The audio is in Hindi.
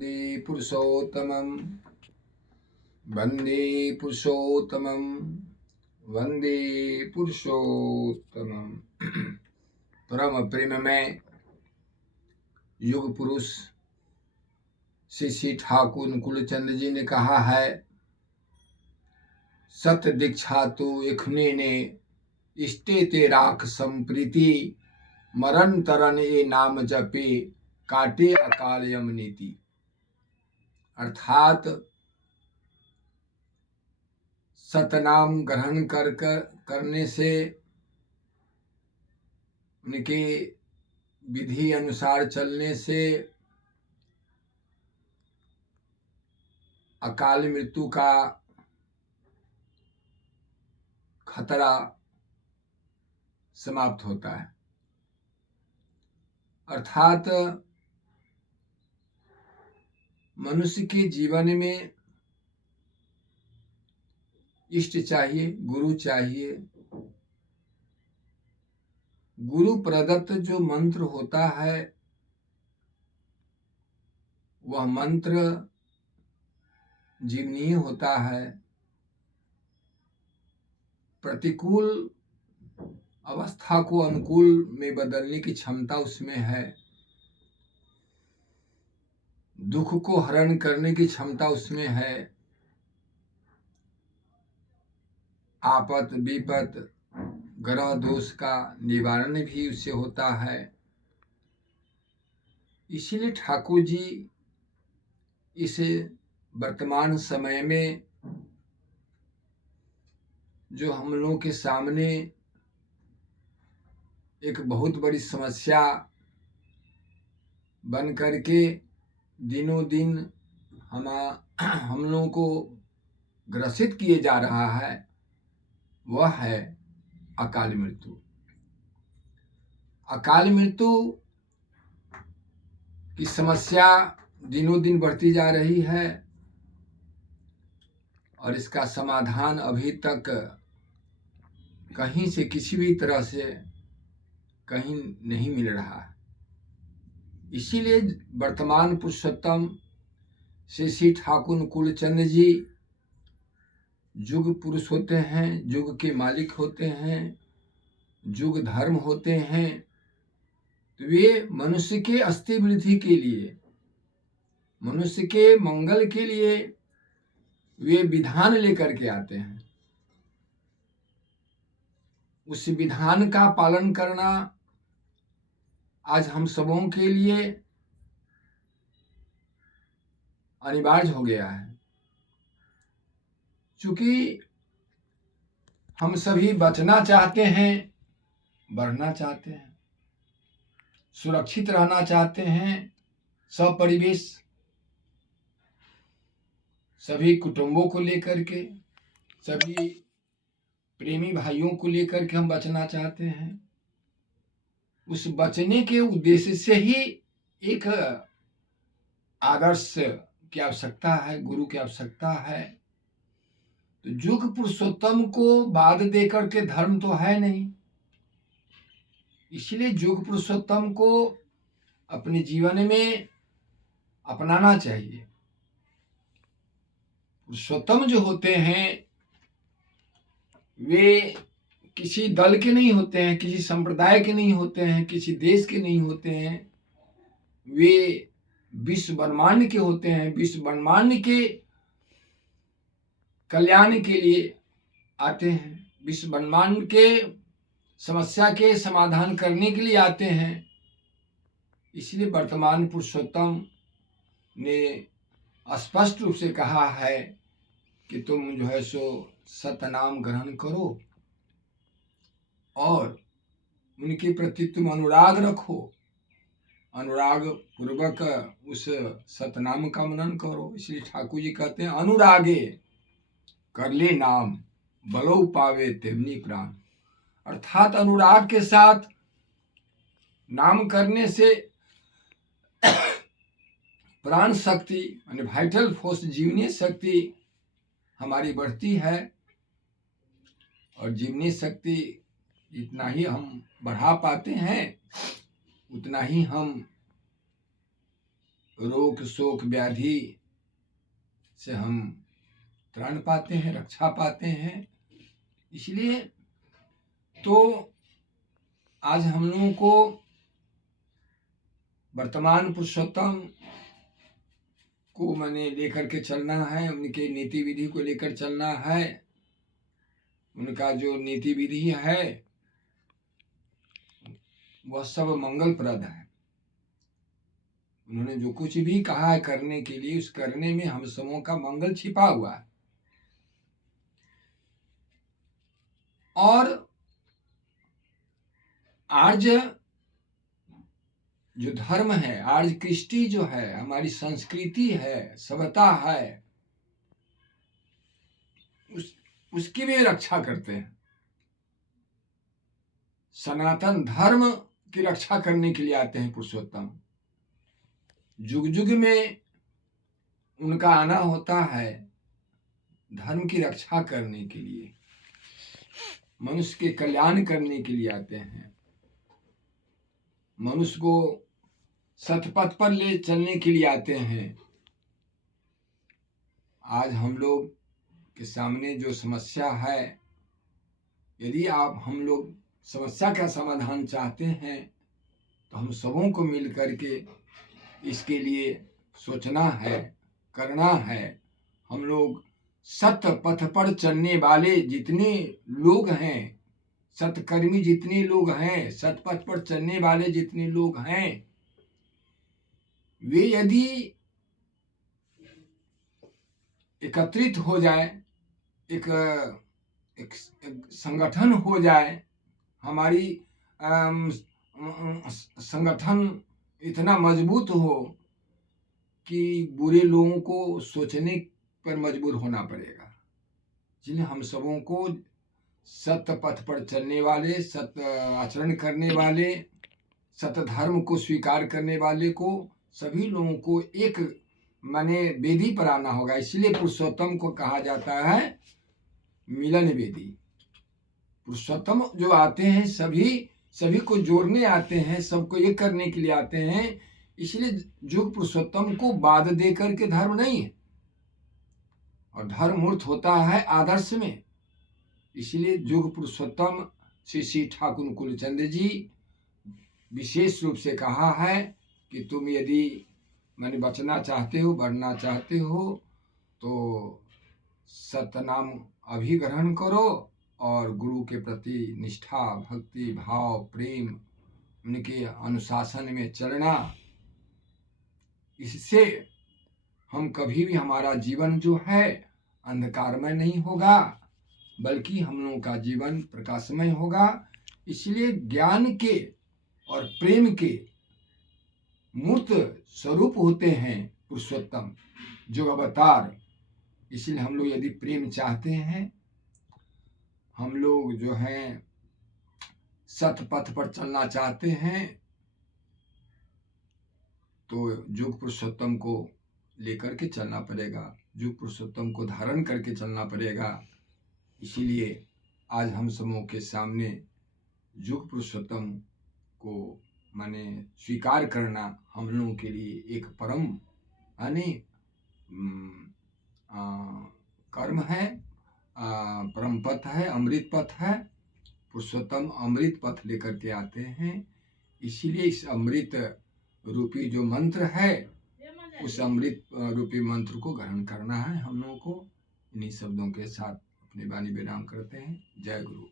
वन्दे पुरुषोत्तमं वन्दे पुरुषोत्तमं वन्दे पुरुषोत्तमं। परम प्रेम में युग पुरुष श्री श्री ठाकुर कुलचंद जी ने कहा है, सत दीक्षा तो इखने ने इष्टे ते राख संप्रीति, मरण तरन ये नाम जपे काटे अकाल यम नीति। अर्थात सतनाम ग्रहण करने से, उनके विधि अनुसार चलने से अकाल मृत्यु का खतरा समाप्त होता है। अर्थात मनुष्य के जीवन में इष्ट चाहिए, गुरु चाहिए। गुरु प्रदत्त जो मंत्र होता है, वह मंत्र जीवनीय होता है। प्रतिकूल अवस्था को अनुकूल में बदलने की क्षमता उसमें है। दुख को हरण करने की क्षमता उसमें है। आपत विपत ग्रह दोष का निवारण भी उससे होता है। इसीलिए ठाकुर जी इस वर्तमान समय में जो हम लोगों के सामने एक बहुत बड़ी समस्या बन करके दिनों दिन हम लोगों को ग्रसित किए जा रहा है, वह है अकाल मृत्यु। अकाल मृत्यु की समस्या दिनों दिन बढ़ती जा रही है और इसका समाधान अभी तक कहीं से किसी भी तरह से कहीं नहीं मिल रहा है। इसीलिए वर्तमान पुरुषोत्तम श्री श्री ठाकुर कुलचंद जी युग पुरुष होते हैं, युग के मालिक होते हैं, युग धर्म होते हैं। तो वे मनुष्य के अस्ति वृद्धि के लिए, मनुष्य के मंगल के लिए वे विधान लेकर के आते हैं। उस विधान का पालन करना आज हम सबों के लिए अनिवार्य हो गया है। चूंकि हम सभी बचना चाहते हैं, बढ़ना चाहते हैं, सुरक्षित रहना चाहते हैं, सब परिवेश सभी कुटुंबों को लेकर के, सभी प्रेमी भाइयों को लेकर के हम बचना चाहते हैं। उस बचने के उद्देश्य से ही एक आदर्श की आवश्यकता है, गुरु की आवश्यकता है। तो युग पुरुषोत्तम को बाद दे करके धर्म तो है नहीं। इसलिए युग पुरुषोत्तम को अपने जीवन में अपनाना चाहिए। पुरुषोत्तम जो होते हैं वे किसी दल के नहीं होते हैं, किसी संप्रदाय के नहीं होते हैं, किसी देश के नहीं होते हैं। वे विश्व ब्रह्मांड के होते हैं। विश्व ब्रह्मांड के कल्याण के लिए आते हैं, विश्व ब्रह्मांड के समस्या के समाधान करने के लिए आते हैं। इसलिए वर्तमान पुरुषोत्तम ने स्पष्ट रूप से कहा है कि तुम जो है सो सतनाम ग्रहण करो और उनके प्रति तुम अनुराग रखो, अनुराग पूर्वक उस सतनाम का मनन करो। इसलिए ठाकुर जी कहते हैं, अनुरागे कर ले नाम बलो पावे तेमनी प्राण। अर्थात अनुराग के साथ नाम करने से प्राण शक्ति यानी वाइटल फोर्स, जीवनीय शक्ति हमारी बढ़ती है। और जीवनीय शक्ति जितना ही हम बढ़ा पाते हैं, उतना ही हम रोग शोक व्याधि से हम त्राण पाते हैं, रक्षा पाते हैं। इसलिए तो आज हम लोगों को वर्तमान पुरुषोत्तम को मैंने लेकर के चलना है, उनके नीति विधि को लेकर चलना है। उनका जो नीति विधि है वह सब मंगलप्रद है। उन्होंने जो कुछ भी कहा है करने के लिए, उस करने में हम सबों का मंगल छिपा हुआ है। और आर्य जो धर्म है, आर्य कृष्टि जो है, हमारी संस्कृति है, सभ्यता है, उसकी भी रक्षा करते हैं। सनातन धर्म की रक्षा करने के लिए आते हैं पुरुषोत्तम। जुग जुग में उनका आना होता है धर्म की रक्षा करने के लिए, मनुष्य के कल्याण करने के लिए आते हैं, मनुष्य को सतपथ पर ले चलने के लिए आते हैं। आज हम लोग के सामने जो समस्या है, यदि आप हम लोग समस्या का समाधान चाहते हैं तो हम सबों को मिल करके इसके लिए सोचना है, करना है। हम लोग सत्य पथ पर चलने वाले जितने लोग हैं, सत्कर्मी जितने लोग हैं, सतपथ पर चलने वाले जितने लोग हैं, वे यदि एकत्रित हो जाए, एक संगठन हो जाए, हमारी संगठन इतना मजबूत हो कि बुरे लोगों को सोचने पर मजबूर होना पड़ेगा। जिन्हें हम सबों को सत्य पथ पर चलने वाले, सत्य आचरण करने वाले, सत्य धर्म को स्वीकार करने वाले को, सभी लोगों को एक माने वेदी पर आना होगा। इसलिए पुरुषोत्तम को कहा जाता है मिलन वेदी। पुरुषोत्तम जो आते हैं सभी को जोड़ने आते हैं, सबको एक करने के लिए आते हैं। इसलिए जुग पुरुषोत्तम को बाद दे करके धर्म नहीं है, और धर्म मूर्त होता है आदर्श में। इसलिए जुग पुरुषोत्तम श्री श्री ठाकुर कुलचंद जी विशेष रूप से कहा है कि तुम यदि मैंने बचना चाहते हो, बढ़ना चाहते हो, तो सतनाम अभिग्रहण करो और गुरु के प्रति निष्ठा, भक्ति, भाव, प्रेम, उनके अनुशासन में चलना। इससे हम कभी भी, हमारा जीवन जो है अंधकारमय नहीं होगा, बल्कि हम लोगों का जीवन प्रकाशमय होगा। इसलिए ज्ञान के और प्रेम के मूर्त स्वरूप होते हैं पुरुषोत्तम जो अवतार। इसलिए हम लोग यदि प्रेम चाहते हैं, हम लोग जो हैं सत पथ पर चलना चाहते हैं, तो जुग पुरुषोत्तम को लेकर के चलना पड़ेगा, जुग पुरुषोत्तम को धारण करके चलना पड़ेगा। इसीलिए आज हम सबों के सामने जुग पुरुषोत्तम को माने स्वीकार करना हम लोगों के लिए एक परम यानी कर्म है, परम पथ है, अमृत पथ है। पुरुषोत्तम अमृत पथ लेकर के आते हैं। इसीलिए इस अमृत रूपी जो मंत्र है, उस अमृत रूपी मंत्र को ग्रहण करना है हम लोगों को। इन्हीं शब्दों के साथ अपनी वाणी विराम करते हैं। जय गुरु।